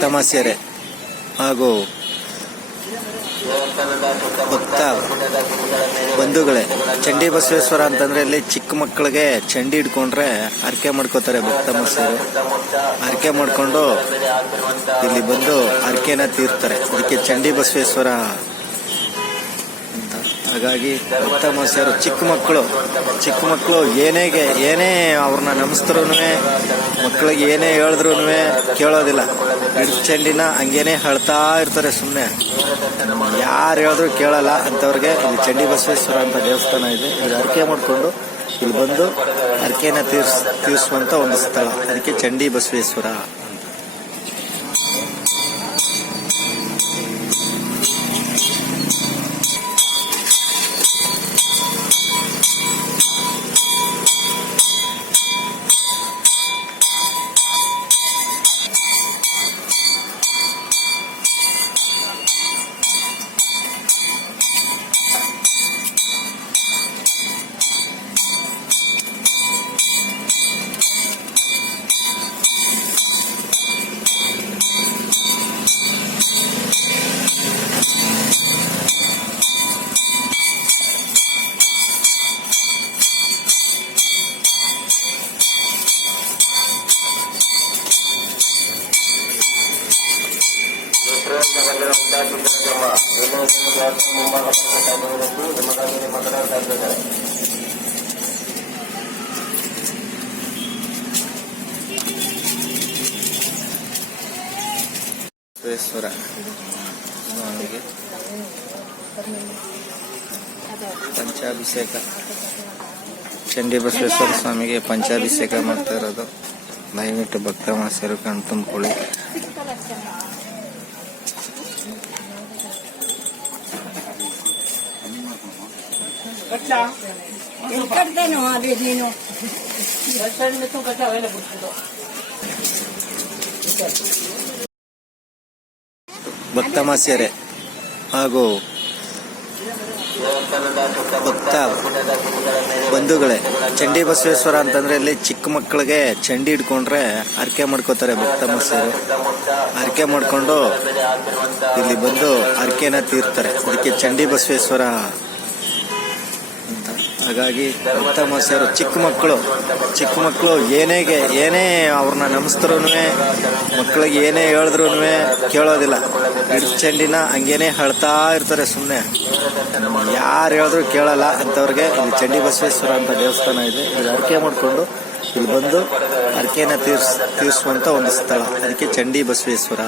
ಭಕ್ತಮಾಸ್ಯರೇ ಹಾಗೂ ಭಕ್ತ ಬಂಧುಗಳೇ, ಚಂಡಿ ಬಸವೇಶ್ವರ ಅಂತಂದ್ರೆ ಇಲ್ಲಿ ಚಿಕ್ಕ ಮಕ್ಕಳಿಗೆ ಚಂಡಿ ಹಿಡ್ಕೊಂಡ್ರೆ ಹರಕೆ ಮಾಡ್ಕೋತಾರೆ ಭಕ್ತಮಾಸ್ಯರು. ಹರಕೆ ಮಾಡ್ಕೊಂಡು ಇಲ್ಲಿ ಬಂದು ಹರಕೆನ ತೀರ್ತಾರೆ. ಅದಕ್ಕೆ ಚಂಡಿ ಬಸವೇಶ್ವರ ಅಂತ. ಹಾಗಾಗಿ ಭಕ್ತಮಾಸ್ಯರು ಚಿಕ್ಕ ಮಕ್ಕಳು ಏನೇ ಅವ್ರನ್ನ ನಮಸ್ತ್ರೂ ಮಕ್ಕಳಿಗೆ ಏನೇ ಹೇಳಿದ್ರು ಕೇಳೋದಿಲ್ಲ. ಹಿಡಿದ ಚಂಡಿನ ಹಂಗೇನೆ ಹೇಳ್ತಾ ಇರ್ತಾರೆ. ಸುಮ್ಮನೆ ಯಾರು ಹೇಳಿದ್ರು ಕೇಳಲ್ಲ ಅಂತವ್ರಿಗೆ ಇಲ್ಲಿ ಚಂಡಿ ಬಸವೇಶ್ವರ ಅಂತ ದೇವಸ್ಥಾನ ಇದೆ. ಇಲ್ಲಿ ಹರಕೆ ಮಾಡಿಕೊಂಡು ಇಲ್ಲಿ ಬಂದು ಹರಕೆನ ತೀರಿಸುವಂತ ಒಂದು ಸ್ಥಳ. ಅದಕ್ಕೆ ಚಂಡಿ ಬಸವೇಶ್ವರ. ಬಸವೇಶ್ವರ ಸ್ವಾಮಿಗೆ ಪಂಚಾಭಿಷೇಕ. ಚಂಡಿ ಬಸವೇಶ್ವರ ಸ್ವಾಮಿಗೆ ಪಂಚಾಭಿಷೇಕ ಮಾಡ್ತಾ ಇರೋದು. ದಯವಿಟ್ಟು ಭಕ್ತಮಾಸ್ಯರು ಕಣ್ ತುಂಬಿಕೊಳ್ಳಿ. ಭಕ್ತಮಾಸ್ಯರೇ ಹಾಗೂ ಭಕ್ತ ಬಂಧುಗಳೇ, ಚಂಡಿ ಬಸವೇಶ್ವರ ಅಂತಂದ್ರೆ ಇಲ್ಲಿ ಚಿಕ್ಕ ಮಕ್ಕಳಿಗೆ ಚಂಡಿ ಹಿಡ್ಕೊಂಡ್ರೆ ಹರಕೆ ಮಾಡ್ಕೋತಾರೆ ಭಕ್ತಮಾಸ್ಯರು. ಹರಕೆ ಮಾಡ್ಕೊಂಡು ಇಲ್ಲಿ ಬಂದು ಹರಕೆನ ತೀರ್ತಾರೆ. ಅದಕ್ಕೆ ಚಂಡಿ ಬಸವೇಶ್ವರ ಅಂತ. ಹಾಗಾಗಿ ಭಕ್ತಮಾಸ್ಯರು ಚಿಕ್ಕ ಮಕ್ಕಳು ಏನೇ ಅವ್ರನ್ನ ನಮಸ್ತ್ರೂ ಮಕ್ಕಳಿಗೆ ಏನೇ ಹೇಳಿದ್ರು ಕೇಳೋದಿಲ್ಲ. ಹಿಡಿದ ಚಂಡಿನ ಹಂಗೇನೆ ಹೇಳ್ತಾ ಇರ್ತಾರೆ. ಸುಮ್ಮನೆ ಯಾರು ಹೇಳಿದ್ರು ಕೇಳಲ್ಲ ಅಂತವ್ರಿಗೆ ಇಲ್ಲಿ ಚಂಡಿ ಬಸವೇಶ್ವರ ಅಂತ ದೇವಸ್ಥಾನ ಇದೆ. ಇಲ್ಲಿ ಹರಕೆ ಮಾಡಿಕೊಂಡು ಇಲ್ಲಿ ಬಂದು ಹರಕೆನ ತೀರಿಸುವಂತ ಒಂದು ಸ್ಥಳ. ಅದಕ್ಕೆ ಚಂಡಿ ಬಸವೇಶ್ವರ.